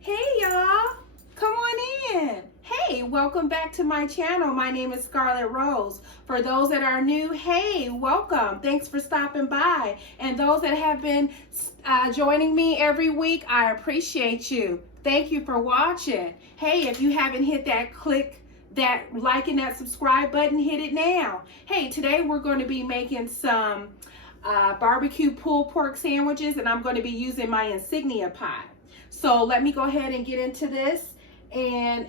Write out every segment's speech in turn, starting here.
Hey y'all, come on in. Hey, welcome back to my channel. My name is Scarlett Rose. For those that are new, hey, welcome. Thanks for stopping by. And those that have been joining me every week, I appreciate you. Thank you for watching. Hey, if you haven't hit that like and that subscribe button, hit it now. Hey, today we're going to be making some barbecue pulled pork sandwiches, and I'm going to be using my Insignia pot. So let me go ahead and get into this and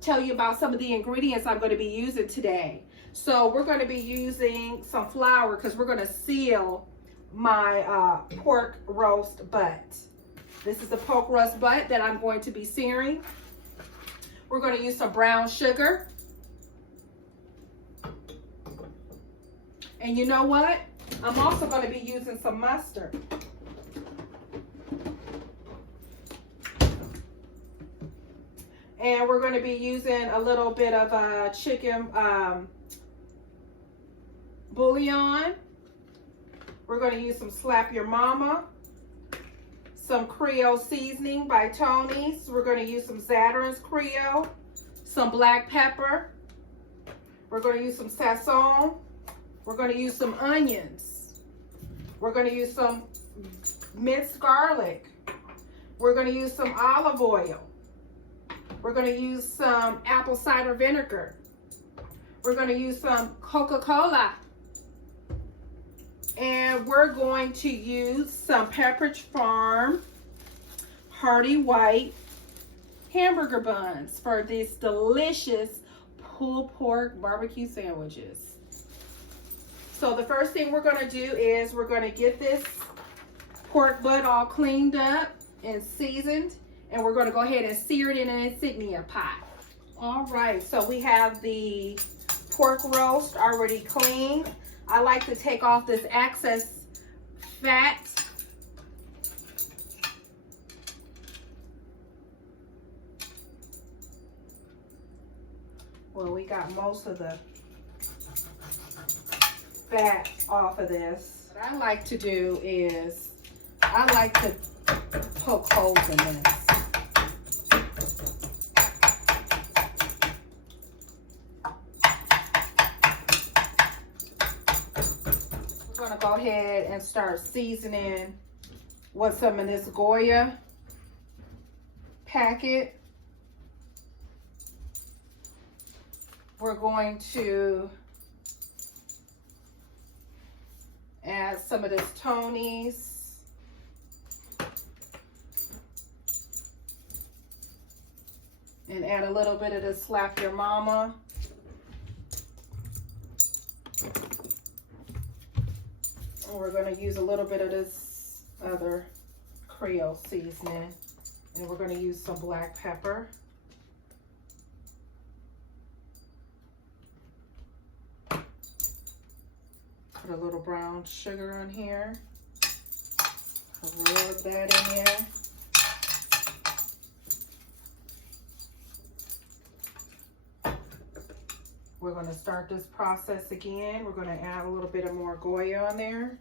tell you about some of the ingredients I'm going to be using today. So we're going to be using some flour because we're going to seal my pork roast butt. This is the pork roast butt that I'm going to be searing. We're going to use some brown sugar. And you know what? I'm also going to be using some mustard. And we're going to be using a little bit of chicken bouillon. We're going to use some Slap Your Mama, some Creole seasoning by Tony's. We're going to use some Zatarain's Creole, some black pepper. We're going to use some sazon. We're going to use some onions. We're going to use some minced garlic. We're going to use some olive oil. We're going to use some apple cider vinegar. We're going to use some Coca-Cola. And we're going to use some Pepperidge Farm Hearty White hamburger buns for these delicious pulled pork barbecue sandwiches. So the first thing we're going to do is we're going to get this pork butt all cleaned up and seasoned. And we're going to go ahead and sear it in an Insignia pot. All right, so we have the pork roast already cleaned. I like to take off this excess fat. Well, we got most of the fat off of this. What I like to do is I like to poke holes in this. We're going to go ahead and start seasoning with some of this Goya packet. We're going to add some of this Tony's. And add a little bit of the Slap Your Mama. And we're going to use a little bit of this other Creole seasoning. And we're going to use some black pepper. Put a little brown sugar on here. Rub that in there. We're going to start this process again. We're going to add a little bit of more Goya on there.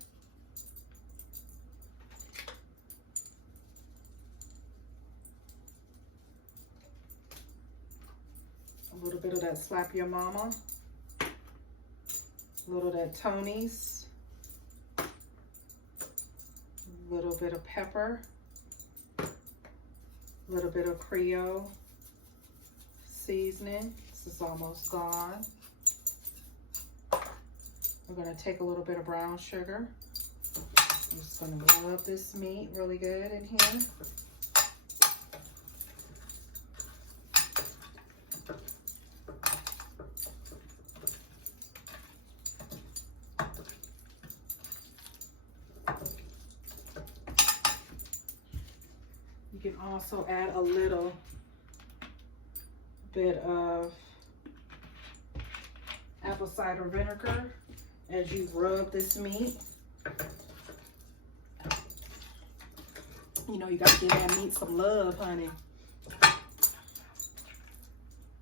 A little bit of that Slap Your Mama. A little of that Tony's. A little bit of pepper. A little bit of Creole seasoning. This is almost gone. We're going to take a little bit of brown sugar. I'm just going to rub this meat really good in here. You can also add a little bit of apple cider vinegar as you rub this meat. You know, you got to give that meat some love, honey.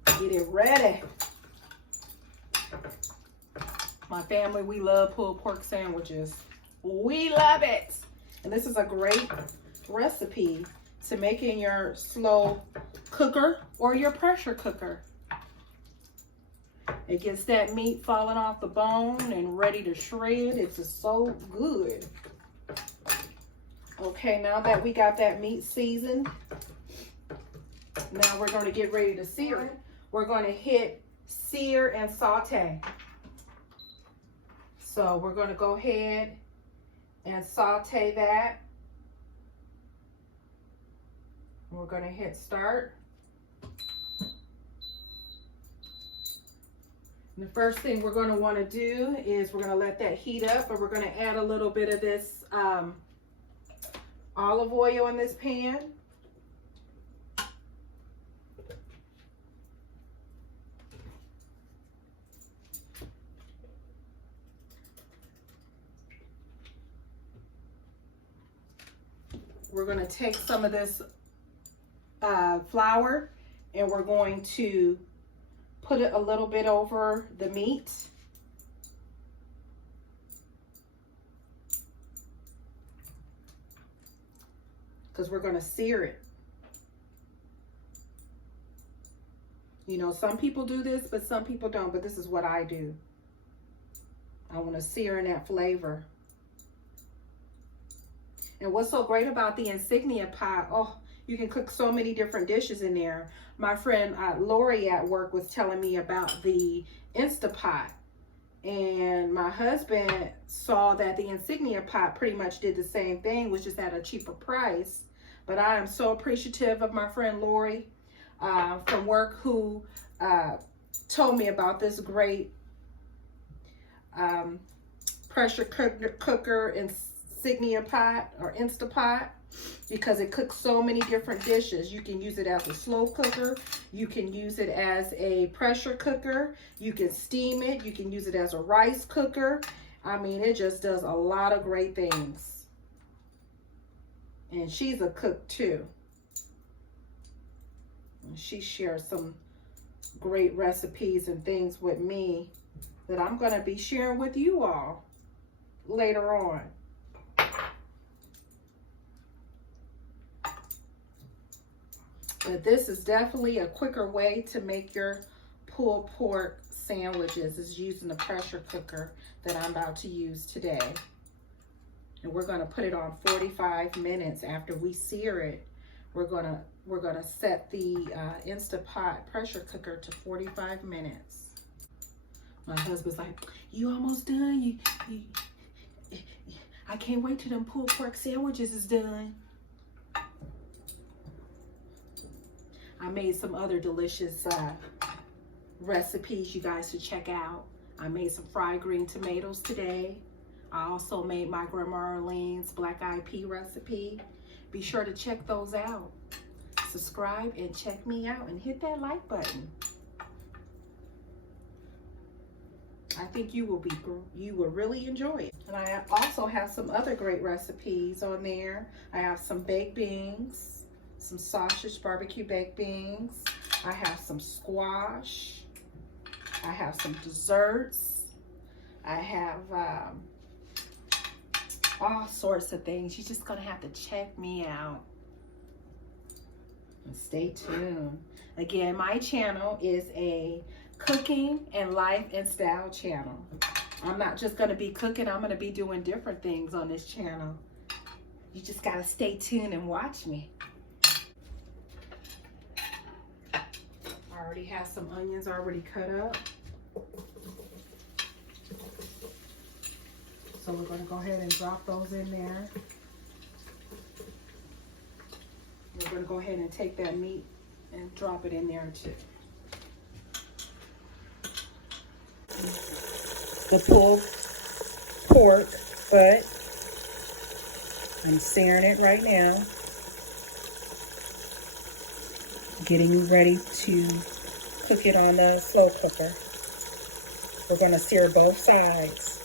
Get it ready. My family, we love pulled pork sandwiches. We love it. And this is a great recipe to make in your slow cooker or your pressure cooker. It gets that meat falling off the bone and ready to shred. It's just so good. Okay, now that we got that meat seasoned, now we're going to get ready to sear it. We're going to hit sear and saute. So we're going to go ahead and saute that. We're going to hit start. And the first thing we're going to want to do is we're going to let that heat up, but we're going to add a little bit of this olive oil in this pan. We're going to take some of this flour and we're going to put it a little bit over the meat. Because we're going to sear it. You know, some people do this, but some people don't. But this is what I do. I want to sear in that flavor. And what's so great about the Insignia pot, oh, you can cook so many different dishes in there. My friend Lori at work was telling me about the Instapot. And my husband saw that the Insignia pot pretty much did the same thing, was just at a cheaper price. But I am so appreciative of my friend Lori from work who told me about this great pressure cooker Insignia pot or Instapot, because it cooks so many different dishes. You can use it as a slow cooker. You can use it as a pressure cooker. You can steam it. You can use it as a rice cooker. I mean, it just does a lot of great things. And she's a cook too. And she shares some great recipes and things with me that I'm going to be sharing with you all later on. But this is definitely a quicker way to make your pulled pork sandwiches, is using the pressure cooker that I'm about to use today. And we're going to put it on 45 minutes after we sear it. We're gonna set the Instapot pressure cooker to 45 minutes. My husband's like, "You almost done? I can't wait till them pulled pork sandwiches is done." I made some other delicious recipes you guys should check out. I made some fried green tomatoes today. I also made my Grandma Arlene's black eyed pea recipe. Be sure to check those out. Subscribe and check me out and hit that like button. I think you will really enjoy it. And I also have some other great recipes on there. I have some baked beans, some sausage barbecue baked beans. I have some squash. I have some desserts. I have all sorts of things. You're just gonna have to check me out. And stay tuned. Again, my channel is a cooking and life and style channel. I'm not just gonna be cooking, I'm gonna be doing different things on this channel. You just gotta stay tuned and watch me. I already have some onions already cut up. So we're going to go ahead and drop those in there. We're going to go ahead and take that meat and drop it in there too. The pulled pork butt. I'm searing it right now. Getting ready to cook it on the slow cooker. We're going to sear both sides.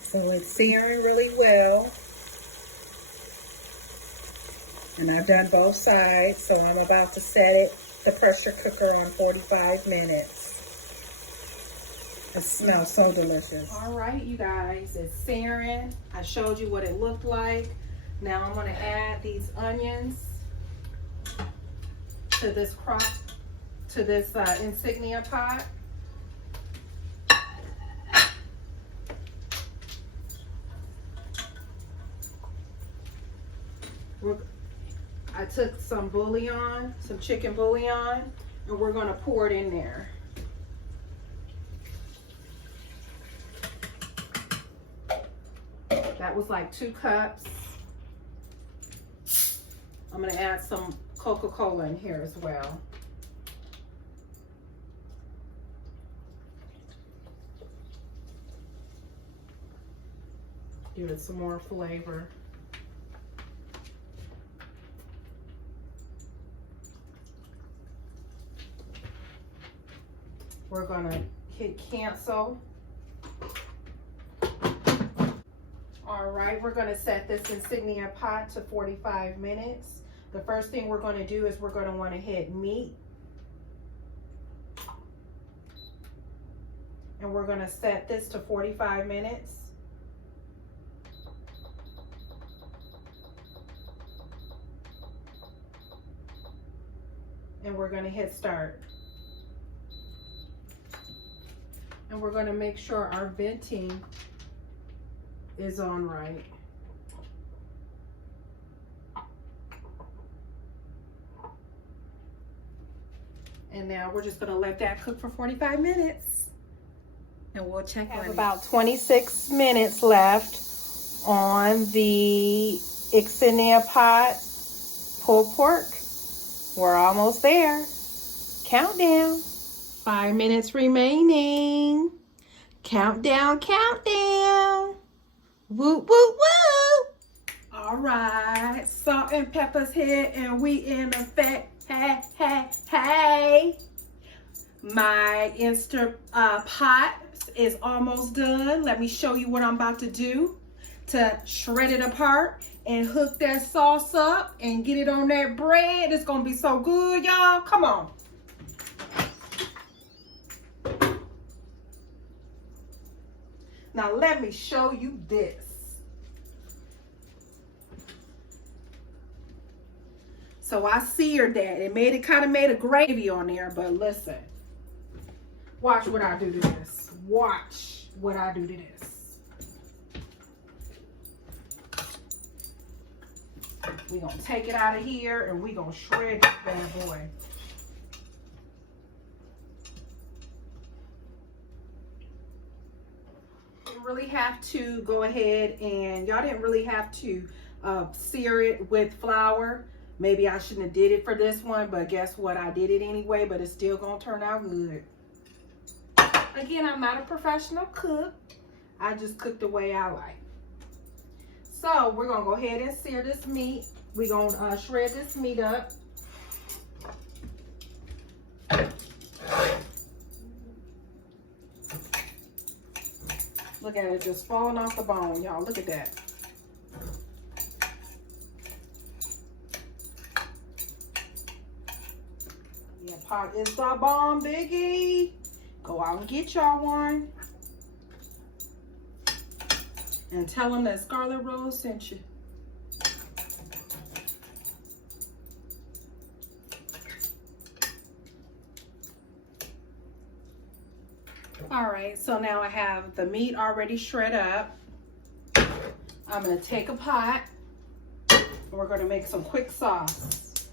So it's searing really well. And I've done both sides, so I'm about to set the pressure cooker on 45 minutes. It smells so delicious. All right, you guys, it's searing. I showed you what it looked like. Now I'm gonna add these onions to this Insignia pot. I took some bouillon, some chicken bouillon, and we're gonna pour it in there. That was like 2 cups. I'm gonna add some Coca-Cola in here as well. Give it some more flavor. We're gonna hit cancel. All right, we're gonna set this Insignia pot to 45 minutes. The first thing we're gonna do is we're gonna wanna hit meat. And we're gonna set this to 45 minutes. And we're gonna hit start. And we're gonna make sure our venting is on right. And now we're just gonna let that cook for 45 minutes. And we'll check on it. About 26 minutes left on the Insignia pot pulled pork. We're almost there. Countdown. 5 minutes remaining. Countdown, countdown. Whoop, whoop, whoop. All right, salt and pepper's hit and we in effect. Hey, hey, hey. My pot is almost done. Let me show you what I'm about to do to shred it apart and hook that sauce up and get it on that bread. It's gonna be so good, y'all. Come on. Now let me show you this. So I seared that. It kind of made a gravy on there, but listen. Watch what I do to this. Watch what I do to this. We're gonna take it out of here and we're gonna shred this bad boy. Really have to go ahead and y'all didn't really have to sear it with flour. Maybe I shouldn't have did it for this one, but guess what? I did it anyway, but it's still gonna turn out good. Again, I'm not a professional cook. I just cook the way I like. So we're gonna go ahead and sear this meat. We're gonna shred this meat up. Look at it just falling off the bone, y'all. Look at that. Yeah, pot is the bomb, biggie. Go out and get y'all one. And tell them that Scarlett Rose sent you. All right, so now I have the meat already shred up. I'm gonna take a pot and we're gonna make some quick sauce.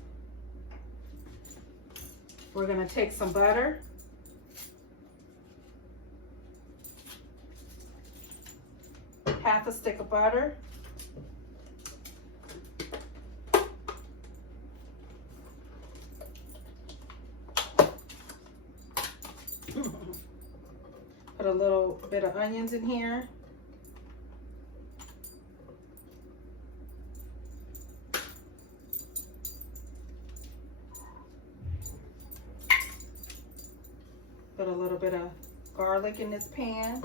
We're gonna take some butter. Half a stick of butter. Put a little bit of onions in here. Put a little bit of garlic in this pan.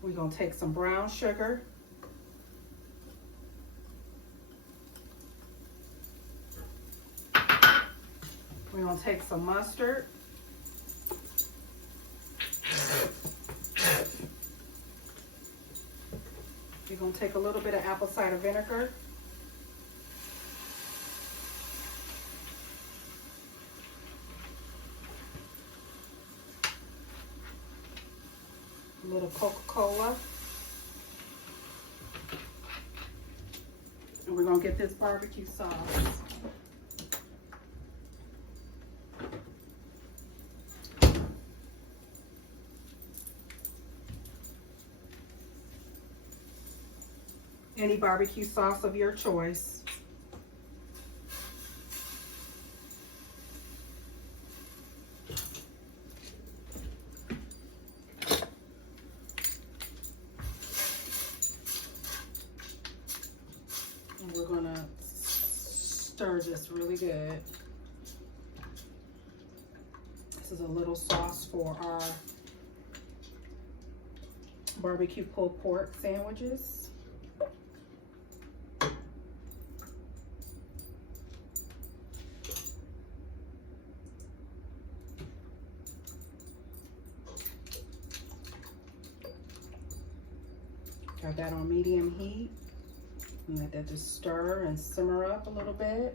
We're gonna take some brown sugar. We're We're gonna take some mustard. You're gonna take a little bit of apple cider vinegar. A little Coca-Cola. And we're gonna get this barbecue sauce. Any barbecue sauce of your choice. And we're gonna stir this really good. This is a little sauce for our barbecue pulled pork sandwiches. Got that on medium heat. And let that just stir and simmer up a little bit.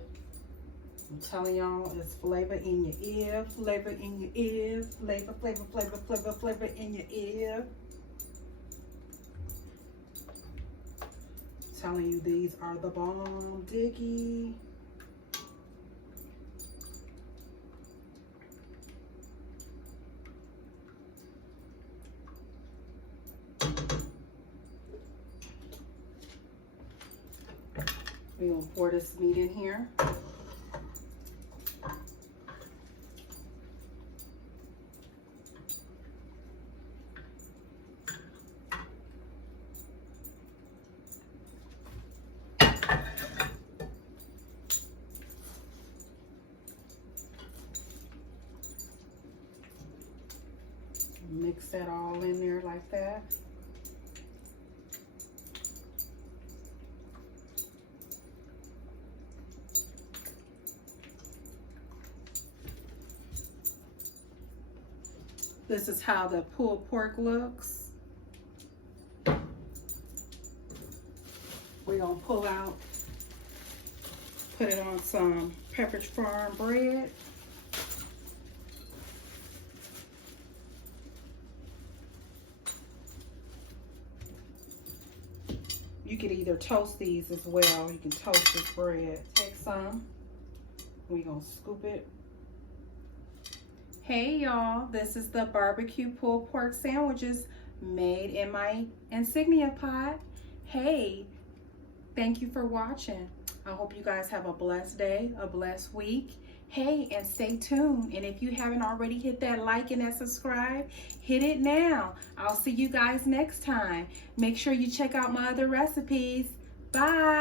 I'm telling y'all, it's flavor in your ear, flavor in your ear, flavor, flavor, flavor, flavor, flavor in your ear. I'm telling you, these are the bomb, diggy. We're gonna pour this meat in here. Mix that all in there like that. This is how the pulled pork looks. We're gonna pull out, put it on some Pepperidge Farm bread. You could either toast these as well. You can toast this bread. Take some. We're gonna scoop it. Hey y'all, this is the barbecue pulled pork sandwiches made in my Insignia pot. Hey, thank you for watching. I hope you guys have a blessed day, a blessed week. Hey, and stay tuned. And if you haven't already hit that like and that subscribe, hit it now. I'll see you guys next time. Make sure you check out my other recipes. Bye.